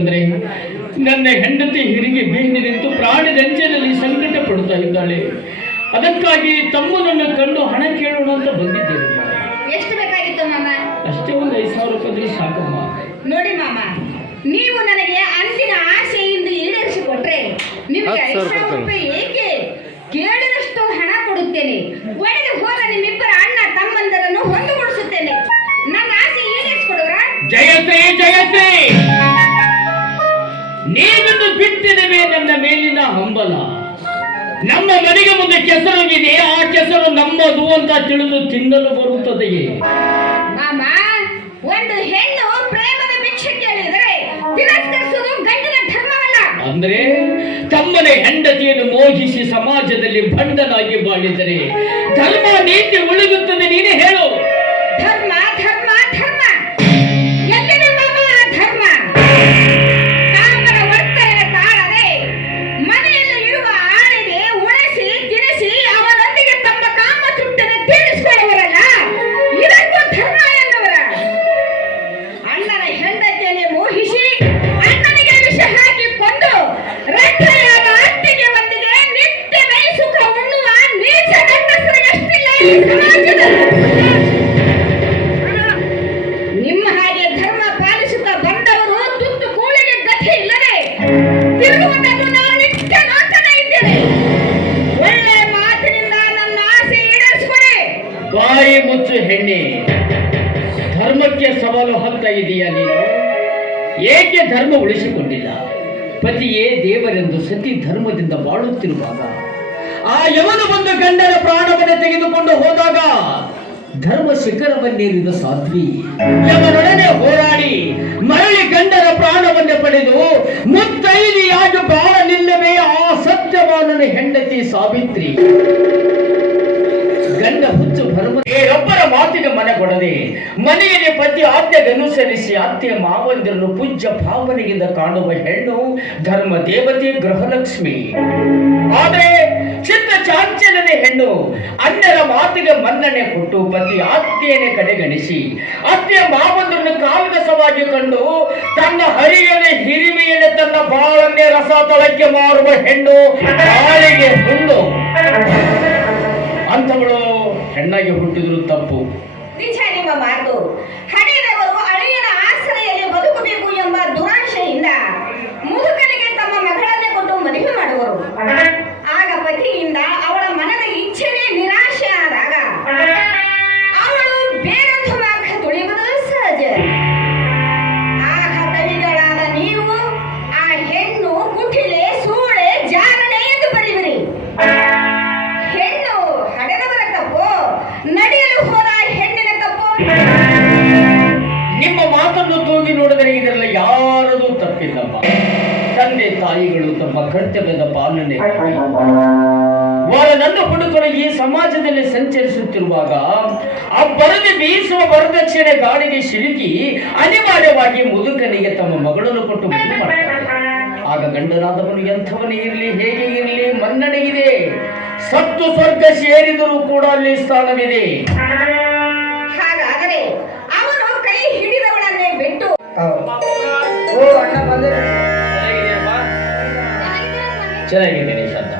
ಯಾಕಂದ್ರೆ ನನ್ನ ಹೆಂಡತಿ ಹಿರಿಗೆ ಬೇನೆ ನಿಂತು ಪ್ರಾಣದಂಚನಲ್ಲಿ ಸಂಕಟ ಪಡ್ತಾ ಇದ್ದಾಳೆ. ಅದಕ್ಕಾಗಿ ತಮ್ಮನನ್ನು ಕಂಡು ಹಣ ಕೇಳೋಣ ಅಂತ ಬಂದಿದ್ದೇನೆ. ಎಷ್ಟು ಬೇಕಾಗಿತ್ತು ಮಾಮ? ಅಷ್ಟೇ ಒಂದು ಐದು ಸಾವಿರ ರೂಪಾಯಿ ಸಾಕಮ್ಮ ನೋಡಿ ಮಾಮ ನೀವು ನನಗೆ ಅಂದಿನ ಆಸೆಯಿಂದ ಈಡೇರಿಸಿ ಕೊಟ್ರೆ ನಿಮಗೆ ಐದು ಸಾವಿರ ರೂಪಾಯಿ ಏಕೆ? ಕೇಳಿದಷ್ಟು ಹಣ ಕೊಡುತ್ತೇನೆ. ಒಡೆದು ಹೋದ ನಿಮ್ಮಿಬ್ಬರ ಅಣ್ಣ ತಮ್ಮಂದರನ್ನು ಹೊಂದುಗೊಳಿಸುತ್ತೇನೆ. ನನ್ನ ಆಸೆ ಈಡೇರಿಸಿಕೊಡುವ ಜಯತೆ ಜಯಶ್ರೀ ಬಿಟ್ಟಿರುವೆ ನನ್ನ ಮೇಲಿನ ಹಂಬಲ. ನಮ್ಮ ಮನೆಗೆ ಮುಂದೆ ಕೆಸರಾಗಿದೆ ಆ ಕೆಸರು ನಮ್ಮದು ಅಂತ ತಿಳಿದು ತಿನ್ನಲು ಬರುತ್ತದೆಯೇ? ಒಂದು ಹೆಣ್ಣು ಪ್ರೇಮದ ಭಿಕ್ಷೆ ಕೇಳಿದರೆ ತಿರಸ್ಕರಿಸುವುದು ಗಂಡಿನ ಧರ್ಮವಲ್ಲ. ಅಂದ್ರೆ ತಮ್ಮನ ಹೆಂಡತಿಯನ್ನು ಮೋಹಿಸಿ ಸಮಾಜದಲ್ಲಿ ಬಂಡನಾಗಿ ಬಾಳಿದರೆ ಧರ್ಮ ನೀತಿ ಉಳಿಯುತ್ತದೆ ನೀನೇ ಹೇಳು. ನಿಮ್ಮ ಧರ್ಮ ಪಾಲಿಸುತ್ತಾ ಬಂದವರು ಕೂಳಿಗೆ ಹೆಣ್ಣೆ, ಧರ್ಮಕ್ಕೆ ಸವಾಲು ಏಕೆ ಧರ್ಮ ಉಳಿಸಿಕೊಂಡಿಲ್ಲ? ಪತಿಯೇ ದೇವರೆಂದು ಸತಿ ಧರ್ಮದಿಂದ ಬಾಳುತ್ತಿರುವಾಗ ಆ ಯವನು ಬಂದು ಗಂಡನ ಪ್ರಾಣವನ್ನು ತೆಗೆದುಕೊಂಡು ಹೋದಾಗ ಧರ್ಮ ಶಿಖರವನ್ನೇರಿದ ಸಾಧ್ವಿ ಯವನೊಡನೆ ಹೋರಾಡಿ ಮರಳಿ ಗಂಡನ ಪ್ರಾಣವನ್ನು ಪಡೆದು ಮುತ್ತೈದಿಯಾಗಿ ಬಾಳಲಿಲ್ಲವೇ ಆ ಸತ್ಯವಾನನ ಹೆಂಡತಿ ಸಾವಿತ್ರಿ. ಗಂಡ ಹುಚ್ಚು ಭರಮ ಮಾತಿಗೆ ಮನಗೊಡದೆ ಮನೆಯಲ್ಲಿ ಪತಿ ಆಜ್ಞೆಗನುಸರಿಸಿ ಅತ್ತೆ ಮಾವಂದಿರನ್ನು ಪೂಜ್ಯ ಭಾವನೆಯಿಂದ ಕಾಣುವ ಹೆಣ್ಣು ಧರ್ಮ ದೇವತೆ ಗೃಹಲಕ್ಷ್ಮಿ. ಆದರೆ ಚಿತ್ತ ಚಾಂಚಲನೆ ಹೆಣ್ಣು ಅಣ್ಣರ ಮಾತಿಗೆ ಮನ್ನಣೆ ಕೊಟ್ಟು ಪತಿ ಆಜ್ಞೆಯನ್ನೇ ಕಡೆಗಣಿಸಿ ಅತ್ತೆ ಮಾವಂದ್ರನ್ನು ಕಾಲಕಸವಾಗಿ ಕಂಡು, ತನ್ನ ಹರಿಯನೆ ಹಿರಿಮೆಯನ್ನು ತನ್ನ ಬಾಳನ್ನೇ ರಸ ತಳಕ್ಕೆ ಮಾರುವ ಹೆಣ್ಣು ಬಾಳಿಗೆ ಹುಣ್ಣು ಅಂಥವಳು ಹೆಣ್ಣಾಗಿ ಹುಟ್ಟಿದ್ರು ತಪ್ಪು. ನಿಜ ನಿಮ್ಮ ಮಾತು ಹಡೆದವರು ಅಳಿಯನ ಆಶ್ರಯಲ್ಲಿ ಬದುಕಬೇಕು ಎಂಬ ದುರಾಶೆಯಿಂದ ತಂದೆ ತಾಯಿಗಳು ತಮ್ಮ ಕರ್ತವ್ಯದ ಪಾಲನೆ. ನನ್ನ ಹುಡುಗರು ಈ ಸಮಾಜದಲ್ಲಿ ಸಂಚರಿಸುತ್ತಿರುವಾಗ ಆ ಬರದೆ ಬೀಸುವ ವರದಕ್ಷಿಣೆ ಗಾಳಿಗೆ ಸಿಲುಕಿ ಅನಿವಾರ್ಯವಾಗಿ ಮುದುಕನಿಗೆ ತಮ್ಮ ಮಗಳನ್ನು ಕೊಟ್ಟು ಆಗ ಗಂಡನಾದವನು ಎಂಥವನೇ ಇರಲಿ ಹೇಗೆ ಇರಲಿ ಮನ್ನಣೆ ಇದೆ. ಸತ್ತು ಸ್ವರ್ಗ ಸೇರಿದರೂ ಕೂಡ ಅಲ್ಲಿ ಸ್ಥಾನವಿದೆ. ಹಾಗಾದರೆ ಅವನು ಕೈ ಹಿಡಿದವಳನ್ನೇ ಬಿಟ್ಟು ಓ ಅಣ್ಣ ಬಂದೆ ಚೆನ್ನಾಗಿದ್ದೀನಿ ಶಾಂತ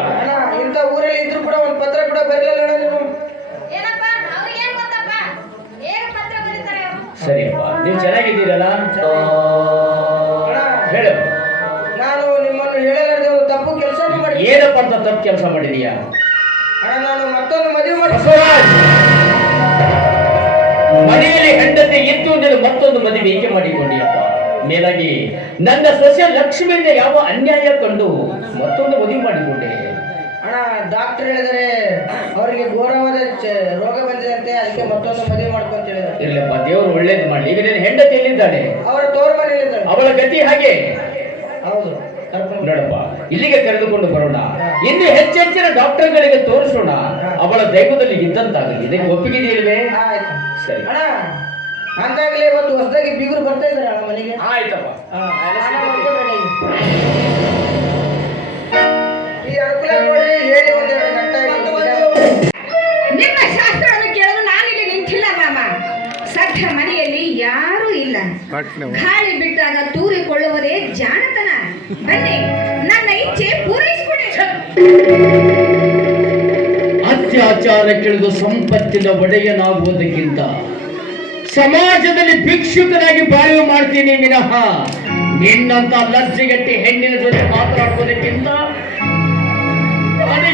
ಅಣ್ಣ ಇಂಥ ಊರಲ್ಲಿ ಇದ್ರು ಕೂಡ ಒಂದು ಪತ್ರ ಕೂಡ ಬರಲಿಲ್ಲ ಅಣ್ಣ ನೀವು ಏನಪ್ಪ ಅವ್ರಿಗೆ ಏನ್ ಗೊತ್ತಪ್ಪ? ಏನು ಪತ್ರ ಬರೀತಾರೆ ಅವರು? ಸರಿಯಪ್ಪ ನೀವು ಚೆನ್ನಾಗಿದ್ದೀರಲ್ಲ ಅಣ್ಣ ಹೇಳು. ನಾನು ನಿಮ್ಮನ್ನು ಹೇಳಲಾರ್ದೆ ಒಂದು ತಪ್ಪು ಕೆಲಸ ಮಾಡಿ ಏನಪ್ಪ ಅಂತ ತಪ್ಪು ಕೆಲಸ ಮಾಡಿದೀಯಾ ಅಣ್ಣ ನಾನು ಮತ್ತೊಂದು ಮದುವೆ ಮಾಡಿ ಮನೆಯಲ್ಲಿ ಹೆಂಡತಿ ಇತ್ತು ನೀನು ಮತ್ತೊಂದು ಮದುವೆ ಏಕೆ ಮಾಡಿಕೊಂಡಿಯಪ್ಪ? ಮೇಲಾಗಿ ನನ್ನ ಸೊಸೆ ಲಕ್ಷ್ಮಿಯಿಂದ ಯಾವ ಅನ್ಯಾಯ ಕಂಡು ಮತ್ತೊಂದು ಮದುವೆ ಮಾಡಿಕೊಂಡೆ ಅಣ್ಣ ಡಾಕ್ಟರ್ ಹೇಳಿದರೆ ಅವರಿಗೆ ಘೋರವಾದ ರೋಗ ಬಂದಿದಂತೆ ಅದಕ್ಕೆ ಮತ್ತೊಂದು ಮದುವೆ ಮಾಡ್ಕೊಂತ ಹೇಳಿದ್ರು. ಇರ್ಲಪ್ಪ ದೇವರು ಒಳ್ಳೇದು ಮಾಡಲಿ. ಈಗ ನಿನ್ನ ಹೆಂಡತಿ ಎಲ್ಲಿದ್ದಾಳೆ ಅವರ ತೋರ್ ಮನೆಯಲ್ಲಿದ್ದಾಳೆ ಅವಳ ಗತಿ ಹಾಗೆ. ಹೌದು ನೋಡಪ್ಪ ಇಲ್ಲಿಗೆ ಕರೆದುಕೊಂಡು ಬರೋಣ. ಇನ್ನು ಹೆಚ್ಚೆಚ್ಚಿನ ಡಾಕ್ಟರ್ಗಳಿಗೆ ತೋರಿಸೋಣ. ಅವಳ ದೈವದಲ್ಲಿ ಇದ್ದಂತಾಗಲಿ. ಇದಕ್ಕೆ ಒಪ್ಪಿಗಿದೆಯಲ್ವೇ ಆಯ್ತು. ಸರಿ. ಅಣ್ಣ ಅಂದಾಗಲೇ ಇವತ್ತು ಹೊಸದಾಗಿ ಬಿಗುರು ಬರ್ತಾ ಇದ್ದಾರೆ ಅಣ್ಣ ಮನೆಗೆ. ಆಯ್ತಪ್ಪ. ಬಿಟ್ಟಾಗ ತೂರಿಕೊಳ್ಳುವುದೇ. ಈ ಅನುಕೂಲ ಹೇಳಿ ಒಂದೆರಡು ಗಂಟೆ ಆಯ್ತು. ನಿಮ್ಮ ಶಾಸ್ತ್ರವನ್ನು ಕೇಳಲು ನಾನಿಲ್ಲಿ ನಿಂತಿಲ್ಲ ಮಾಮ. ಸದ್ಯ ಮನೆಯಲ್ಲಿ ಯಾರೂ ಇಲ್ಲ. ಗಾಳಿ ಬಿಟ್ಟ ಜಾಣತನ. ಬನ್ನಿ ನನ್ನ ಇಚ್ಛೆ ಪೂರೈಸಿಕೊಡಿ. ಅತ್ಯಾಚಾರಕ್ಕಿಳಿದು ಸಂಪತ್ತಿನ ಒಡೆಯನಾಗುವುದಕ್ಕಿಂತ ಸಮಾಜದಲ್ಲಿ ಭಿಕ್ಷುಕನಾಗಿ ಬಾಳ್ವೆ ಮಾಡ್ತೀನಿ ವಿನಃ. ನಿನ್ನಂತ ಲಜ್ಜೆಗಟ್ಟಿ ಹೆಣ್ಣಿನ ಜೊತೆ ಮಾತನಾಡುವುದಕ್ಕಿಂತ ನಮ್ಮನೆ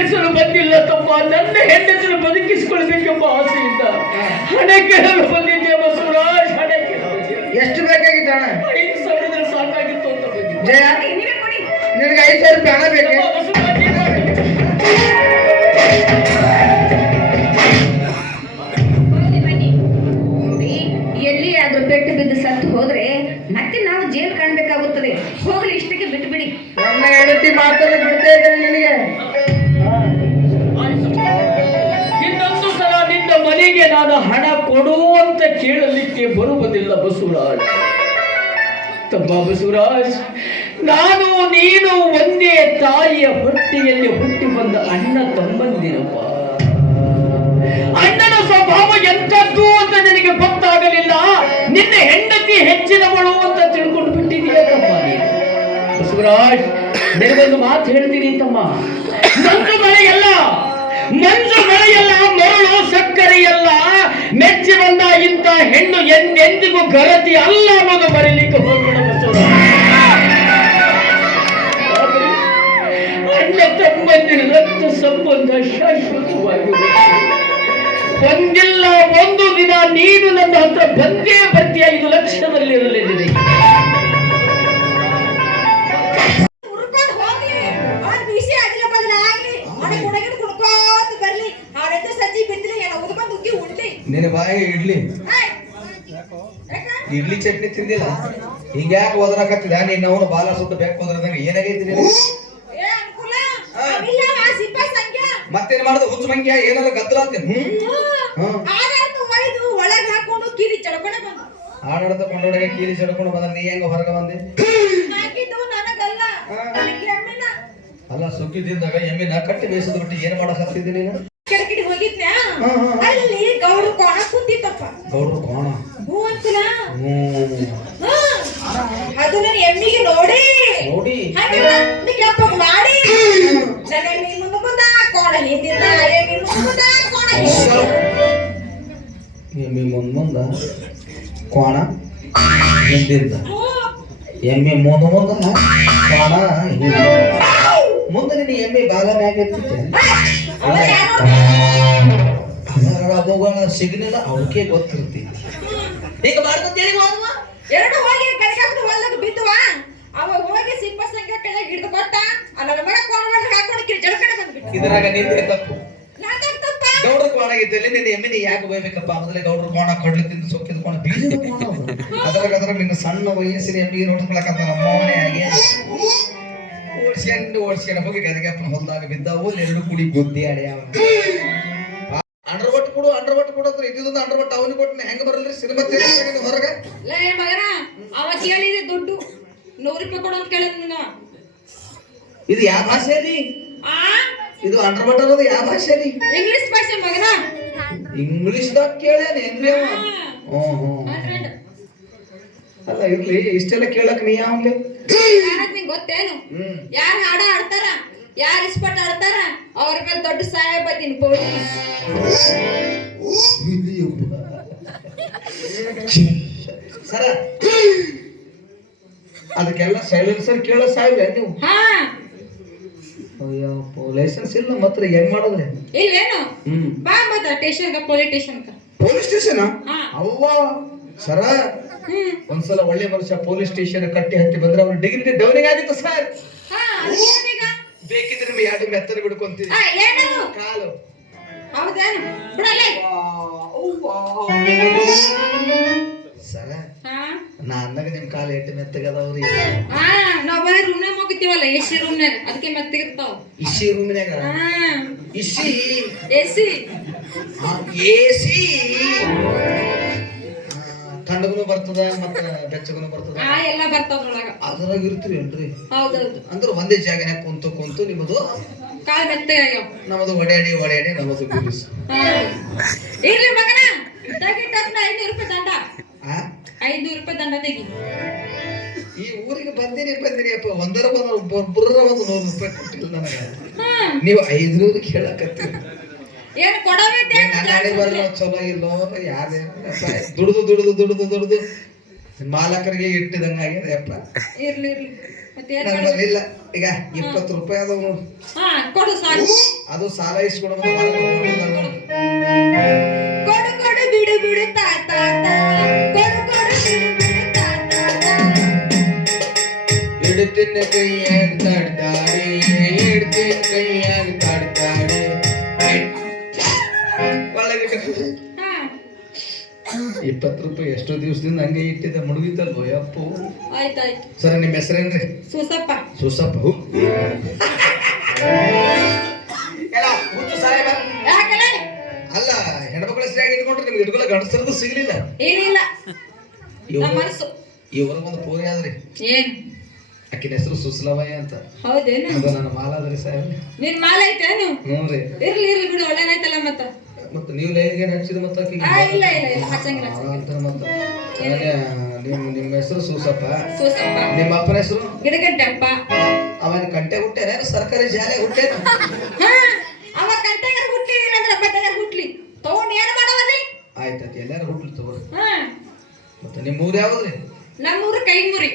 ಹೆಂಡತಿನ ಬಂದಿಲ್ಲ ತಮ್ಮ. ನನ್ನ ಹೆಂಡತಿನ ಬದುಕಿಸಿಕೊಳ್ಬೇಕೆಂಬ ಆಸೆಯಿಂದ. ಹಣ ಕೇಳಲು ಬಂದಿದ್ದೆ ಬಸವರಾಜ್ ಹಣ. ಎಷ್ಟು ಬೇಕಾಗಿತ್ತು ಹಣ ಐದು ಸಾವಿರದಲ್ಲಿ ಸಾಕಾಗಿತ್ತು ಅಂತ ಜಯ ನಿನಗೆ ಐದು ಸಾವಿರ ರೂಪಾಯಿ ಹಣ ಬೇಕೆ? ಹಣ ಕೊಡು ಅಂತ ಕೇಳಲಿಕ್ಕೆ ಬರುವುದಿಲ್ಲ ಬಸವರಾಜ್. ತಮ್ಮ ಬಸವರಾಜ್, ನಾನು ನೀನು ಒಂದೇ ತಾಯಿಯ ಹೊಟ್ಟೆಯಲ್ಲಿ ಹುಟ್ಟಿ ಬಂದ ಅಣ್ಣ ತಮ್ಮಂದಿರಪ್ಪ. ಅಣ್ಣನ ಸ್ವಭಾವ ಎಂಥದ್ದು ಅಂತ ನಿನಗೆ ಗೊತ್ತಾಗಲಿಲ್ಲ? ನಿನ್ನ ಹೆಂಡತಿ ಹೆಚ್ಚಿನವಳು ಅಂತ ತಿಳ್ಕೊಂಡು ಬಿಟ್ಟಿದೀಯ ಬಸವರಾಜ್ ನಿನಗೊಂದು ಮಾತು ಹೇಳ್ತೀನಿ ತಮ್ಮ. ಮಂಜು ಮಳೆಯಲ್ಲ ಮಂಜು ಮಳೆಯಲ್ಲ, ಮರಳು ಸಕ್ಕರೆಯಲ್ಲ. ಮೆಚ್ಚಿ ಬಂದ ಇಂಥ ಹೆಣ್ಣು ಎಂದೆಂದಿಗೂ ಗಲತಿ ಅಲ್ಲ ಅನ್ನೋದು ಬರೀಲಿಕ್ಕೆ ಹೋಗೋಣ ತಮ್ಮಂದಿನ ರಕ್ತ ಸಂಬಂಧ ಶಾಶ್ವತವಾಗಿ ಒಂದಿಲ್ಲ ಒಂದು ದಿನ ನೀನು ನನ್ನ ಹತ್ರ ಬಂದೇ ಬರ್ತೀಯ. ಐದು ಲಕ್ಷ್ಯದಲ್ಲಿರಲಿ ನಿನ್ನ ಇಡ್ಲಿ. ಇಡ್ಲಿ ಚಟ್ನಿ ತಿಂದಿಲ್ಲ. ಹಿಂಗ್ಯಾಕೆ ಓದ್ರಾಕತ್ತಿದ ನೀನ್ ಅವನು ಬಾಲ ಸುಟ್ಟು ಬೇಕು ಹೋದ್ರದಂಗ ಏನಾಗೈತಿ ಮತ್ತೇನ್ ಮಾಡುದು? ಹುಚ್ಚ ಮಂಗ್ಯ ಏನಾರ ಗದ್ದಲಾತಿ ಹ್ಮ್? ಆಡಾಡ್ತು ಕೊಂಡೊಳಗೆ ಕೀಲಿ ಚಡ್ಕೊಂಡು ಬಂದ ನೀ ಹೆಂಗ ಹೊರಗೆ ಬಂದೆ? ಅಲ್ಲ ಸುಗ್ಗಿದಿಂದಾಗ ಎಮ್ಮಿನ ಕಟ್ಟಿ ಬೇಯಿಸದ್ ಬಿಟ್ಟು ಏನ್ ಮಾಡಕ್ ಹತ್ತಿದ್ದಿ ನೀನು ಕೆಳಕಿಡಿ ಹೋಗಿದ್ನ್ಯಾ ಹಾ, ಹಾ. ಅಲ್ಲಿ ಗೌಡ ಕೋಣ ಕುಂತಿತ್ತಪ್ಪ. ಗೌಡ ಕೋಣ? ಹೂ ಅಂತಲ ಹ್ಮ್ ಅದು ನನ್ನ ಎಮ್ಮಿಗೆ ನೋಡಿ. ನೋಡಿ? ಮಾಡಿ. ನನ್ನ ಎಮ್ಮಿ ಮುಂದೆ ಮುಂದ ಕೋಣ ಹಿಂದಿದ್ದ ಎಮ್ಮಿ ಮುಂದೆ ಮುಂದ ಕೋಣ ಹಿಂದಿದ್ದ ಎಮ್ಮಿ ಮುಂದ್ ಮುಂದ ಕೋಣ ಎಮ್ಮೆ ಮುಂದ ಮುಂದ ಕೋಣ ಹಿಂದ ಮುಂದೆ ನಿನ್ನ ಎಮ್ಮೆ ಬಾಲ ಮ್ಯಾಗ ಎತ್ತಿತ್ತೆ ಅವ ಯಾರು ಅವುಗಳ ಸಿಗ್ನಲ್ ಅವಕ್ಕೆ ಗೊತ್ತಿರ್ತೈತಿ ಈಗ ಮಾಡ್ಕೊಂತೇಳಿ ಹೋದ್ವ ಎರಡು ಹೋಗಿ ಕರಿಕಾಕ್ದು ಹೊಲ್ದಾಗ ಬಿದ್ದುವ ಅವ ಹೋಗಿ ಸಿಂಪ ಸಂಖ್ಯೆ ಕೆಳಗೆ ಹಿಡಿದು ಕೊಟ್ಟ. ಅಲ್ಲ ಮಗ ಕೋಣ ಒಳಗೆ ಹಾಕೊಂಡು ಜಳಕಡೆ ಜಡ್ಕಡೆ ಬಂದ್ಬಿಟ್ಟು ಇದ್ರಾಗ ನಿಂದೆ ತಪ್ಪು. ಗೌಡ್ರ ಕೋಣ ಇದ್ದಲ್ಲಿ ನಿನ್ನ ಎಮ್ಮಿನಿ ಯಾಕೆ ಬೈಬೇಕಪ್ಪ ಅಂದ್ರೆ ಗೌಡ್ರ ಕೋಣ ಕಡ್ಲಿ ತಿಂದು ಸೊಕ್ಕಿದ ಕೋಣ ಬೀಜ ಕೋಣ ಅದು. ಅದ್ರಾಗ ಅದ್ರಾಗ ನಿನ್ನ ಸಣ್ಣ ವಯಸ್ಸಿನ ಎಮ್ಮಿಗೆ ನೋಡ್ಕೊಳಕಂತ ನಮ್ಮ ಮನೆ ಹಾಗೆ. ಓಡ್ಸ್ಕೊಂಡು ಓಡ್ಸ್ಕೊಂಡು ಹೋಗಿ ಗದಗಪ್ಪನ ಹೊಲ್ದಾಗ ಬಿದ್ದಾವು. ಎರಡು ಕುಡಿ ಗುದ್ದಿ ಅಡ್ಯಾವ. ಅಂಡರ್ ಬಟ್ ಕೊಡು ಅಂಡರ್ ಬಟ್ ಕೊಡು ಅಂದ್ರೆ ಅಂಡರ್ ಬಟ್ ಅವನಿಗೆ ಕೊಟ್ಟು ಹೆಂಗ ಬರಲ್ರಿ? ಸಿನಿಮಾ ತೆಗಿಬೇಕು ಹೊರಗೆ? ಲೇ ಮಗನ ಅವ ಕೇಳಿದೆ ದುಡ್ಡು. ನೂರು ರೂಪಾಯಿ ಕೊಡು ಅಂತ ಕೇಳಿದ್ ನೀನು ಇದು ಯಾವ ಭಾಷೆ ರೀ ಆ? ಇದು ಅಂಡರ್ವಟ್ ಅನ್ನೋದು ಯಾವ ಭಾಷೆ ರೀ ಇಂಗ್ಲಿಷ್ ಭಾಷೆ ಮಗನ. ಇಂಗ್ಲಿಷ್ ದಾಗ ಕೇಳೇನೆ ಏನ್ರಿ ಅಲ್ಲ ಇರ್ಲಿ ಇಷ್ಟೆಲ್ಲ ಕೇಳಕ್ ನೀ ಯಾವ್ಲಿ ಯಾರಕ್ ನಿಂಗೆ ಗೊತ್ತೇನು? ಯಾರು ಹಾಡ ಆಡ್ತಾರ ಯಾರು ಇಸ್ಪಟ್ ಆಡ್ತಾರ? ಅವ್ರ ಮೇಲೆ ದೊಡ್ಡ ಸಹಾಯ ಬತ್ತೀನಿ ಪೊಲೀಸ್. ಸರ ಅದಕ್ಕೆಲ್ಲ ಸೈಲೆನ್ಸರ್ ಕೇಳೋ ಸಾಯ್ವೆ ನೀವು? ಹಾ. ಅಯ್ಯೋ ಲೈಸೆನ್ಸ್ ಇಲ್ಲ ಮಾತ್ರ ಹೆಂಗ್ ಮಾಡಿದ್ರೆ? ಇಲ್ವೇನು? ಬಾ ಮತ್ತ station police station police station ಹಾ. ಅವ್ವ ಸರ ಒಂದ್ಸಲ ಒಳ್ಳೆ ಮನುಷ್ಯ ಪೊಲೀಸ್ ಸ್ಟೇಷನ್ ಕಟ್ಟಿ ಹತ್ತಿ ಬಂದ್ರೆ ಅವ್ರ ಡಿಗ್ರಿ ಡೌನಿಂಗ್ ಆಗಿತ್ತು ಸರ್. ಬೇಕಿದ್ರೆ ನಿಮ್ಗೆ ಎರಡು ಆ, ಏನು ಕಾಲು. ಹೌದೇನು ಬಿಡಲ್ಲ ಸರ ನಾ ಅಂದಾಗ ನಿಮ್ ಕಾಲು ಎಟ್ಟು ಮೆತ್ತಗದವ್ರಿ ನಾವ್ ಬರೀ ರೂಮ್ನಾಗ ಹೋಗ್ತೀವಲ್ಲ ಎಸಿ ರೂಮ್ನಾಗ ಅದಕ್ಕೆ ಮೆತ್ತಗಿರ್ತಾವ ಇಶಿ ರೂಮಿನಾಗ ಹಾ. Is she AC. ಎಸಿ? ಕಂಡಗನು ಬರ್ತದ ಮತ್ತ ಬೆಚ್ಚಗೂ ಬರ್ತದ? ಆ ಎಲ್ಲ ಬರ್ತಾವ ಒಳಗ. ಅದ್ರಾಗ ಇರ್ತೀರಿ ಏನ್ರಿ ಹೌದೌದು. ಅಂದ್ರೆ ಒಂದೇ ಜಾಗನ್ಯಾಗ ಕುಂತು ಕುಂತು ನಿಮ್ಮದು ಕಾಲ್ ಆಗ್ಯಾವ. ನಮ್ಮದು ಒಡ್ಯಾಡಿ ಒಡ್ಯಾಡಿ ನಮ್ಮದು ಇರ್ಲಿ ಮಗನ ತೆಗಿ ಟಪ್ನ ಐನೂರು ರೂಪಾಯಿ ದಂಡ. ಆ? ಐನೂರು ರೂಪಾಯಿ ದಂಡ ತೆಗಿ. ಈ ಊರಿಗೆ ಬಂದಿರಿ ಬಂದಿನಿ ಅಪ್ಪ ಒಂದರ ಒಂದು ಬುರ್ರ ಒಂದು ನೂರು ರೂಪಾಯಿ ಕೊಟ್ಟಿಲ್ಲ ನನಗೆ. ನೀವು ಐದ್ನೂರು ಕೇಳಕತ್ತೀರಿ. ಏನ್ ಬರಲ್ಲ ಚಲೋ ಇಲ್ಲೋ ಯಾರೇ ದುಡ್ದು ದುಡ್ದು ದುಡ್ದು ದುಡ್ದು ಮಾಲಕರಿಗೆ ಇಟ್ಟಿದಂಗ ಯಪ್ಪ ಇರ್ಲಿ ಇರ್ಲಿ. ಇಲ್ಲ. ಈಗ ಇಪ್ಪತ್ತು ರೂಪಾಯಿ ಅದಾವ ನೋಡು. ಕೊಡು ಅದು ಸಾಲ ಇಸ್ಕೊಡೋದು ಕೊಡು ಕೊಡು ಬಿಡು ಬಿಡು ತಾ ತಾ ತಾ. ಕೊಡು ಕೊಡು ಬಿಡು ಬಿಡು ತಾ ತಾ ತಾ. ಇಡ್ತಿನ ಕೈಯಾಗ ತಾಡ್ತಾಳೆ ಇಡ್ತಿನ ಕೈಯಾಗ ತಾಡ್ತಾಳೆ ಇಪ್ಪತ್ತು ರೂಪಾಯಿ ಎಷ್ಟೋ ದಿವಸದಿಂದ ಹಂಗೆ ಇಟ್ಟಿದ್ದೆ ಮುಡುಗಿತಲ್ವೋ ಯಪ್ಪು. ಆಯ್ತಾಯ್ತು. ಸರ್ ನಿಮ್ಮ ಹೆಸರೇನ್ರಿ? ಸುಸಪ್ಪ. ಸುಸಪ್ಪ ಹೂ. ಅಲ್ಲ ಹೆಣ್ಮಕ್ಳ ಸರಿಯಾಗಿ ಇಟ್ಕೊಂಡ್ರೆ ನಿಮ್ಗೆ ಇಟ್ಕೊಲ್ಲ ಗಂಡಸರದ್ದು ಸಿಗ್ಲಿಲ್ಲ. ಏನಿಲ್ಲ. ಇವರು ಒಂದು ಪೂರಿ ಆದ್ರಿ. ಏನ್? ಆಕಿನ ಹೆಸರು ಸುಸಲಭಯ ಅಂತ. ಹೌದೇನು? ಅದು ನನ್ನ ಮಾಲಾದ್ರಿ ಸಾಹೇಬ್ ನಿನ್ ಮಾಲ ಐತೇನು? ಹ್ಞೂ ರೀ. ಇರ್ಲಿ ಇರ್ಲಿ ಬಿಡು ಒಳ್ಳೇದಾಯ್ತಲ್ಲ ಮತ್ತ. ಮತ್ತೆ ನೀವು ಲೈನ್ಗೆ ಹಚ್ಚಿದ ಮತ್ತೆ ಆಕಿಗೆ? ಆ ಇಲ್ಲ ಇಲ್ಲ ಇಲ್ಲ ಹಚ್ಚಂಗಿಲ್ಲ ಆ, ಅಂತ ಮತ್ತೆ. ಅದೇ, ನಿಮ್ ನಿಮ್ಮ ಹೆಸರು ಸೂಸಪ್ಪ. ಸೂಸಪ್ಪ. ನಿಮ್ಮ ಅಪ್ಪನ ಹೆಸರು? ಗಿಡಗಂಟಪ್ಪ ಅವನ ಕಂಟೆ ಹುಟ್ಟೇನೆ ಸರ್ಕಾರಿ ಜಾಲೆ ಹುಟ್ಟೇನ ಹಾ ಅವ ಕಂಟೆಗಾರ ಹುಟ್ಲಿಲ್ಲ ಅಂದ್ರೆ ಬಟ್ಟೆಗಾರ ಹುಟ್ಲಿ. ತಗೊಂಡ್ ಏನ್ ಮಾಡವಲ್ಲಿ? ಆಯ್ತಾಯ್ತು ಎಲ್ಲಾರು ಹುಟ್ಲಿ ತಗೋರಿ. ಹಾ. ಮತ್ತೆ ನಿಮ್ಮ ಊರು ಯಾವ್ದ್ರಿ? ನಮ್ಮೂರು ಕೈಮುರಿ.